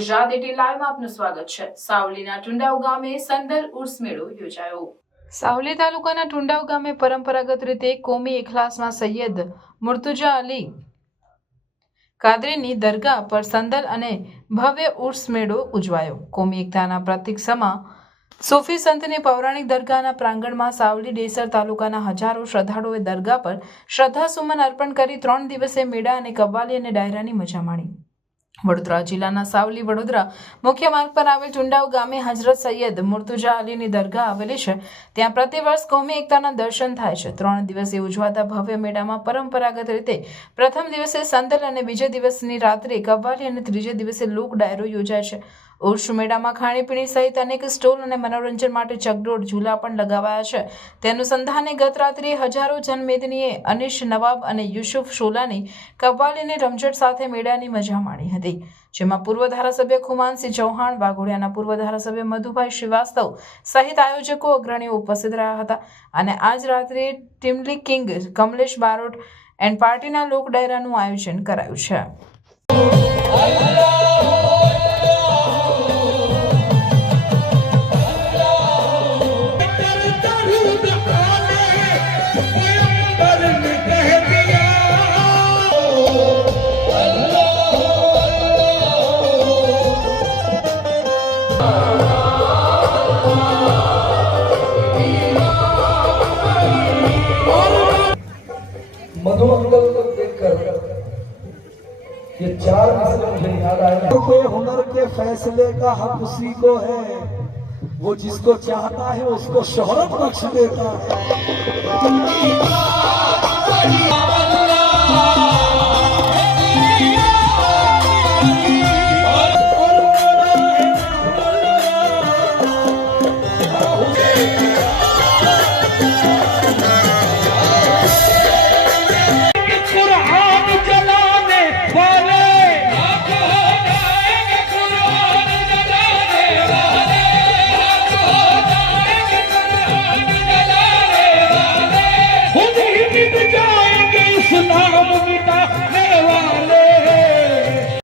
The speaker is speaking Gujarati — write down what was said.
ગુજરાત 18 લાઈવમાં આપનું સ્વાગત છે। સાવલીના ટુંડાવ ગામે સંદલ ઉર્સ મેળો યોજાયો। સાવલી તાલુકાના ટુંડાવ ગામે પરંપરાગત રીતે કોમી ઇખલાસમાં સૈયદ મુર્તુજા અલી કાદરીની દરગાહ પર સંદલ અને ભવ્ય ઉર્સ મેળો ઉજવાયો। કોમી એકતાના પ્રતીક સમા સૂફી સંતની પૌરાણિક દરગાહના પ્રાંગણમાં સાવલી ડેસર તાલુકાના હજારો શ્રદ્ધાળુઓએ દરગાહ પર શ્રદ્ધાસુમન અર્પણ કરી 3 દિવસીય મેળા અને કવ્વાલી અને ડાયરાની મજા માણી। વડોદરા જિલ્લાના સાવલી વડોદરા મુખ્ય માર્ગ પર આવેલ ટુંડાવ ગામે હજરત સૈયદ મુર્તુજા અલીની દરગાહ આવેલી છે। ત્યાં પ્રતિવર્ષ કોમી એકતાના દર્શન થાય છે। 3 દિવસીય ઉજવાતા ભવ્ય મેળામાં પરંપરાગત રીતે પ્રથમ દિવસે સંદલ અને બીજે દિવસની રાત્રે કવ્વાલી અને ત્રીજે દિવસે લોક ડાયરો યોજાય છે। ઉર્સ મેળામાં ખાણીપીણી સહિત અનેક સ્ટોલ અને મનોરંજન માટે ચકડોળ ઝૂલા પણ લગાવાયા છે। તે અનુસંધાને ગત રાત્રે હજારો જનમેદનીએ અનિશ નવાબ અને યુસુફ શોલાની કવ્વાલીની રમઝટ સાથે મેળાની મજા માણી હતી, જેમાં પૂર્વ ધારાસભ્ય ખુમાનસિંહ ચૌહાણ, વાઘોડિયાના પૂર્વ ધારાસભ્ય મધુભાઈ શ્રીવાસ્તવ સહિત આયોજકો અગ્રણીઓ ઉપસ્થિત રહ્યા હતા અને આજ રાત્રે ટીમલી કિંગ કમલેશ બારોટ એન્ડ પાર્ટીના લોક ડાયરાનું આયોજન કરાયું છે। मधु अंकल को देखकर ये 4 मिसरे मुझे याद आया। कोई हुनर के फैसले का हक उसी को है, वो जिसको चाहता है उसको शोहरत बख्श देता है।